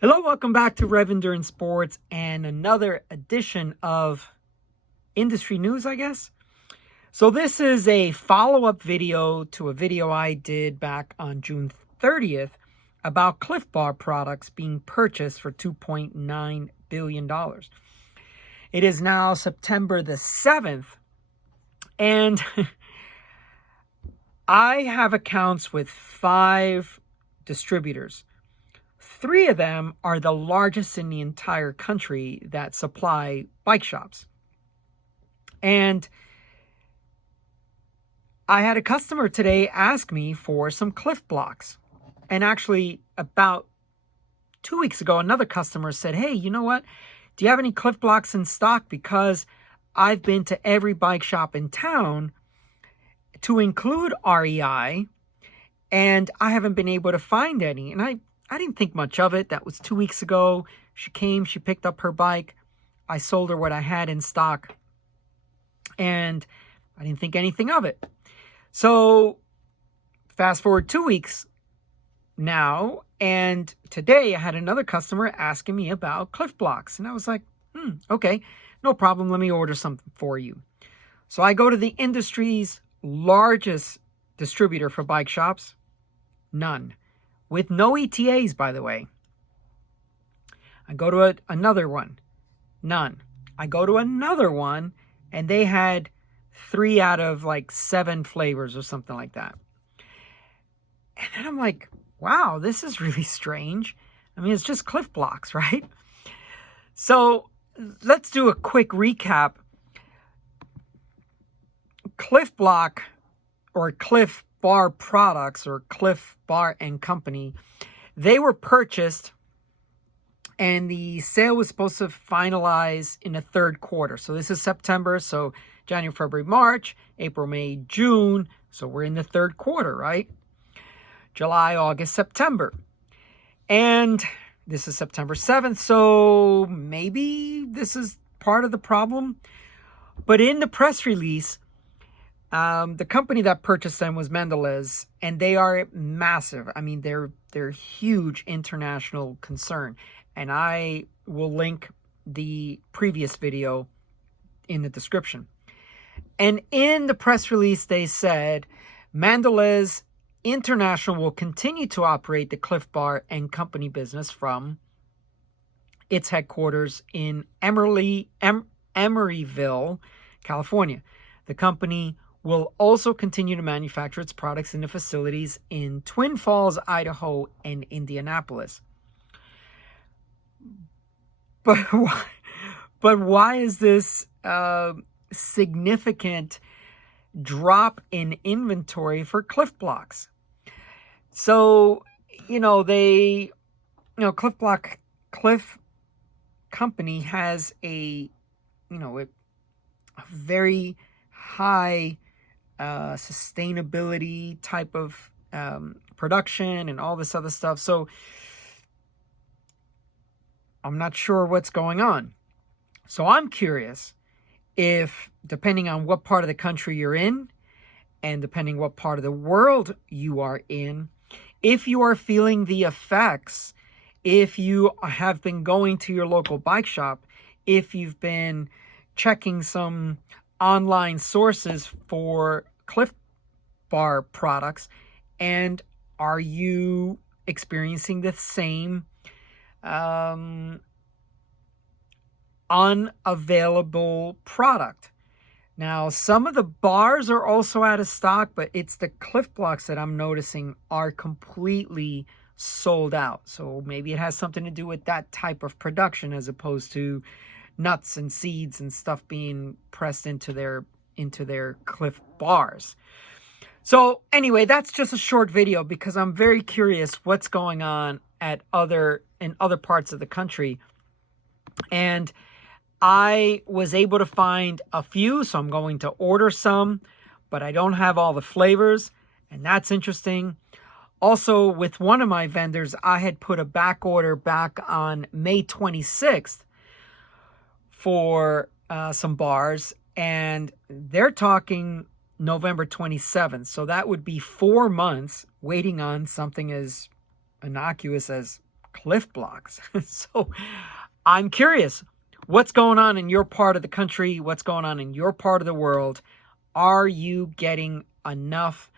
Hello, welcome back to Rev Endurance Sports and another edition of industry news, I guess. So this is a follow-up video to a video I did back on June 30th about CLIF Bar products being purchased for $2.9 billion. It is now September the 7th, and I have accounts with 5 distributors. 3 of them are the largest in the entire country that supply bike shops. And I had a customer today ask me for some CLIF blocks. And actually, about 2 weeks ago, another customer said, hey, you know what? Do you have any CLIF blocks in stock? Because I've been to every bike shop in town to include REI, and I haven't been able to find any. And I didn't think much of it. That was 2 weeks ago. She came, she picked up her bike. I sold her what I had in stock, and I didn't think anything of it. So fast forward 2 weeks now, and today I had another customer asking me about CLIF blocks. And I was like, okay, no problem. Let me order something for you. So I go to the industry's largest distributor for bike shops. None. With no ETAs, by the way. I go to another one. None. I go to another one, and they had 3 out of like 7 flavors or something like that. And then I'm like, wow, this is really strange. I mean, it's just CLIF blocks, right? So let's do a quick recap. CLIF Block or CLIF Bar products or CLIF Bar and Company, they were purchased and the sale was supposed to finalize in the third quarter. So this is September, so January, February, March, April, May, June. So we're in the third quarter, right? July, August, September. And this is September 7th, so maybe this is part of the problem. But in the press release, the company that purchased them was Mondelez, and they are massive. I mean, they're huge international concern. And I will link the previous video in the description. And in the press release, they said Mondelez International will continue to operate the CLIF Bar and Company business from its headquarters in Emeryville, California. The company will also continue to manufacture its products in the facilities in Twin Falls, Idaho, and Indianapolis. But why is this significant drop in inventory for CLIF blocks? So, CLIF Company has a very high sustainability type of production and all this other stuff. So I'm not sure what's going on. So I'm curious if, depending on what part of the country you're in and depending what part of the world you are in, if you are feeling the effects, if you have been going to your local bike shop, if you've been checking some online sources for CLIF Bar products, and are you experiencing the same unavailable product? Now, some of the bars are also out of stock, but it's the CLIF blocks that I'm noticing are completely sold out. So maybe it has something to do with that type of production as opposed to nuts and seeds and stuff being pressed into their CLIF bars. So anyway, that's just a short video because I'm very curious what's going on in other parts of the country. And I was able to find a few, so I'm going to order some, but I don't have all the flavors, and that's interesting. Also, with one of my vendors, I had put a back order back on May 26th for some bars, and they're talking November 27th. So that would be 4 months waiting on something as innocuous as CLIF Blocks. So I'm curious, what's going on in your part of the country? What's going on in your part of the world? Are you getting enough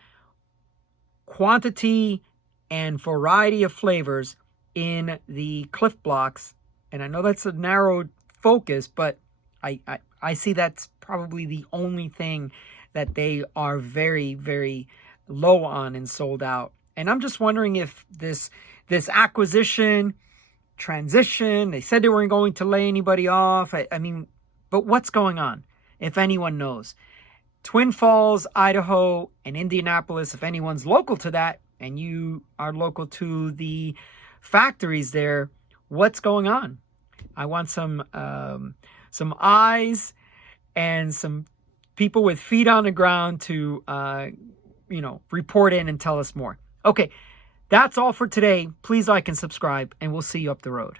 quantity and variety of flavors in the CLIF Blocks? And I know that's a narrow focus, but I see that's probably the only thing that they are very, very low on and sold out. And I'm just wondering if this acquisition, transition, they said they weren't going to lay anybody off. I mean, but what's going on, if anyone knows? Twin Falls, Idaho, and Indianapolis, if anyone's local to that, and you are local to the factories there, what's going on? I want some eyes and some people with feet on the ground to, report in and tell us more. Okay, that's all for today. Please like and subscribe, and we'll see you up the road.